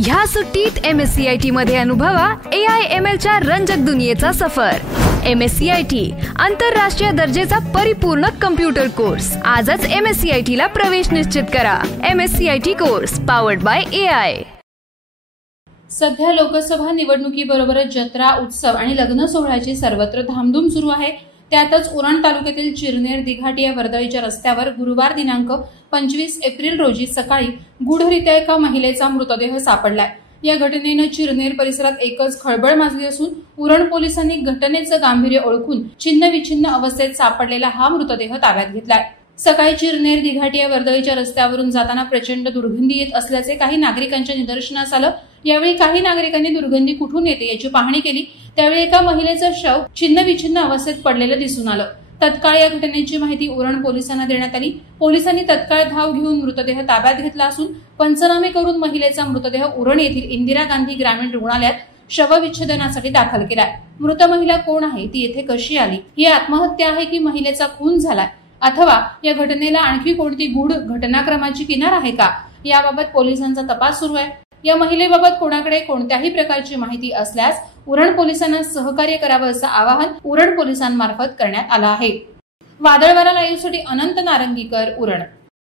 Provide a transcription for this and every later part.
ह्या सुट्टीत MSCIT मध्ये अनुभवा AI/ML च्या रंजक दुनियेचा सफर। MSCIT आंतरराष्ट्रीय दर्जेचा परिपूर्ण कम्प्युटर कोर्स। आजच MSCIT ला प्रवेश निश्चित करा। MSCIT course powered by AI। सध्या लोकसभा निवडणुकीबरोबरच जत्रा, उत्सव आणि लग्न सोहळ्याची सर्वत्र धामधूम सुरू आहे। त्यातच उरण तालुक्यातील चिरनेर दिघाटी या वर्दळीच्या रस्त्यावर गुरुवार दिनांक 25 एप्रिल रोजी सकाळी गूढरित्या एका महिलेचा मृतदेह सापडलाय। या घटनेने चिरनेर परिसरात एकच खळबळ माजली असून उरण पोलिसांनी घटनेचं गांभीर्य ओळखून छिन्नविछिन्न अवस्थेत सापडलेला हा मृतदेह ताब्यात घेतलाय। सकाळी चिरनेर दिघाटी या वर्दळीच्या रस्त्यावरून जाताना प्रचंड दुर्गंधी येत असल्याचे काही नागरिकांच्या निदर्शनास आलं। यावेळी काही नागरिकांनी दुर्गंधी कुठून येते याची पाहणी केली। त्यावेळी एका महिलेचं शव छिन्नविछिन्न अवस्थेत पडलेलं दिसून आलं। तत्काळ या घटनेची माहिती उरण पोलिसांना देण्यात आली। पोलिसांनी तत्काळ धाव घेऊन मृतदेह ताब्यात घेतला असून पंचनामे करून महिलेचा मृतदेह उरण येथील इंदिरा गांधी ग्रामीण रुग्णालयात शवविच्छेदनासाठी दाखल केलाय। मृत महिला कोण आहे, ती येथे कशी आली, ही आत्महत्या आहे की महिलेचा खून झालाय, अथवा या घटनेला आणखी कोणती गूढ घटनाक्रमाची किनार आहे का, याबाबत पोलिसांचा तपास सुरू आहे। या महिलेबाबत कोणाकडे कोणत्याही प्रकारची माहिती असल्यास उरण पोलिसांना सहकार्य करावं असं आवाहन उरण पोलिसांमार्फत करण्यात आलं आहे। वादळवारा लाईव्हसाठी अनंत नारंगीकर, उरण।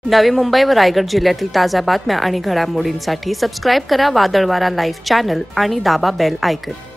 नवी मुंबई व रायगड जिल्ह्यातील ताज्या बातम्या आणि घडामोडींसाठी सबस्क्राईब करा वादळवारा लाईव्ह चॅनल आणि दाबा बेल आयकॉन।